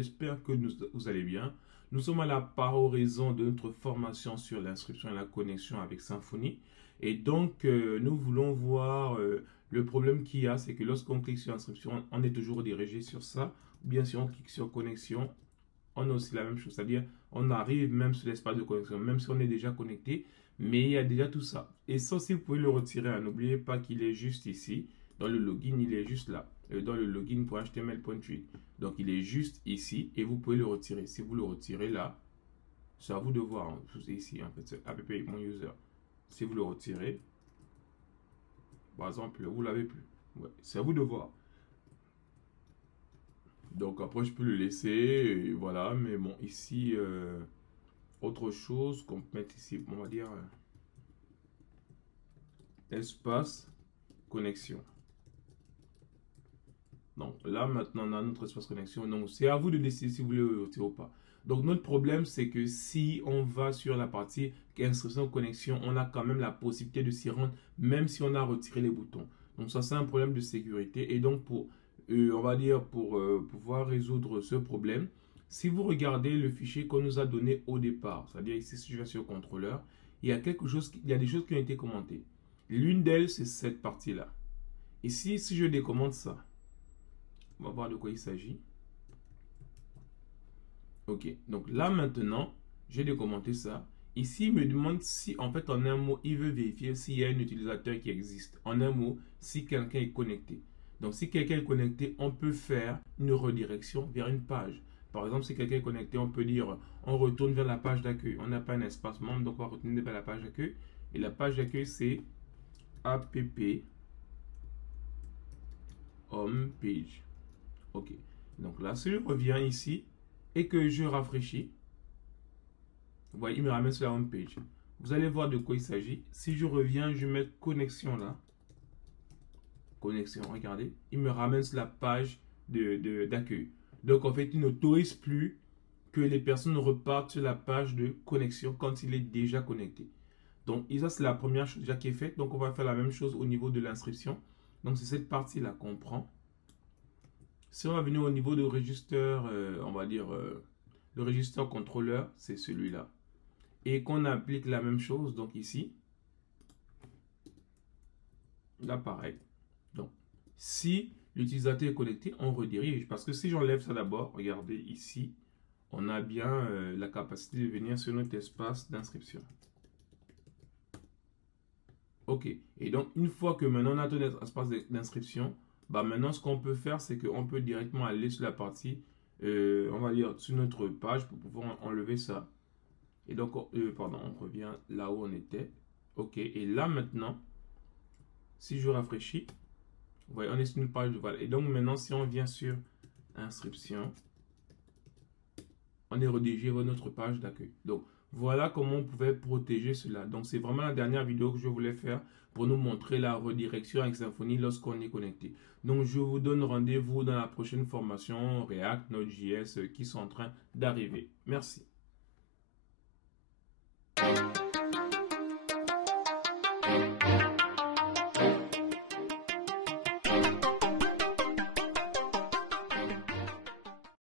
j'espère que vous allez bien. Nous sommes à la paroraison de notre formation sur l'inscription et la connexion avec Symfony. Et donc, nous voulons voir le problème qu'il y a, c'est que lorsqu'on clique sur inscription, on est toujours dirigé sur ça. Ou bien si on clique sur connexion, on a aussi la même chose, c'est-à-dire on arrive même sur l'espace de connexion, même si on est déjà connecté, mais il y a déjà tout ça. Et ça aussi, vous pouvez le retirer, hein. N'oubliez pas qu'il est juste ici. Dans le login, il est juste là. Dans le login.html.8. Donc, il est juste ici et vous pouvez le retirer. Si vous le retirez là, c'est à vous de voir. Hein. C'est ici, en fait, c'est app mon user. Si vous le retirez, par exemple, vous l'avez plus. Ouais, c'est à vous de voir. Donc, après, je peux le laisser. Et voilà, mais bon, ici, autre chose qu'on peut mettre ici, on va dire espace connexion. Donc là, maintenant, on a notre espace connexion. Donc, c'est à vous de décider si vous voulez le retirer ou pas. Donc, notre problème, c'est que si on va sur la partie inscription connexion, on a quand même la possibilité de s'y rendre, même si on a retiré les boutons. Donc, ça, c'est un problème de sécurité. Et donc, pour, on va dire, pour pouvoir résoudre ce problème, si vous regardez le fichier qu'on nous a donné au départ, c'est-à-dire ici, si je vais sur contrôleur, il y a quelque chose, il y a des choses qui ont été commentées. L'une d'elles, c'est cette partie-là. Ici, si je décommente ça, on va voir de quoi il s'agit. Ok, donc là maintenant, j'ai décommandé ça. Ici, il me demande si, en fait, en un mot, il veut vérifier s'il y a un utilisateur qui existe. En un mot, si quelqu'un est connecté. Donc, si quelqu'un est connecté, on peut faire une redirection vers une page. Par exemple, si quelqu'un est connecté, on peut dire, on retourne vers la page d'accueil. On n'a pas un espace membre, donc on va retourner vers la page d'accueil. Et la page d'accueil, c'est app home page. Ok. Donc là, si je reviens ici et que je rafraîchis, vous voyez, il me ramène sur la home page. Vous allez voir de quoi il s'agit. Si je reviens, je mets connexion là. Connexion, regardez. Il me ramène sur la page d'accueil. Donc en fait, il n'autorise plus que les personnes repartent sur la page de connexion quand il est déjà connecté. Donc ça, c'est la première chose déjà qui est faite. Donc on va faire la même chose au niveau de l'inscription. Donc c'est cette partie-là qu'on prend. Si on va venir au niveau de register, on va dire le register contrôleur, c'est celui-là. Et qu'on applique la même chose, donc ici. Là, pareil. Donc, si l'utilisateur est connecté, on redirige. Parce que si j'enlève ça d'abord, regardez ici, on a bien la capacité de venir sur notre espace d'inscription. Ok. Et donc, une fois que maintenant on a notre espace d'inscription, bah maintenant, ce qu'on peut faire, c'est qu'on peut directement aller sur la partie, on va dire, sur notre page pour pouvoir enlever ça. Et donc, pardon, on revient là où on était. Ok. Et là, maintenant, si je rafraîchis, vous voyez, on est sur une page de voilà. Et donc, maintenant, si on vient sur inscription, on est redirigé vers notre page d'accueil. Donc, voilà comment on pouvait protéger cela. Donc, c'est vraiment la dernière vidéo que je voulais faire pour nous montrer la redirection avec Symfony lorsqu'on est connecté. Donc, je vous donne rendez-vous dans la prochaine formation React, Node.js qui sont en train d'arriver. Merci.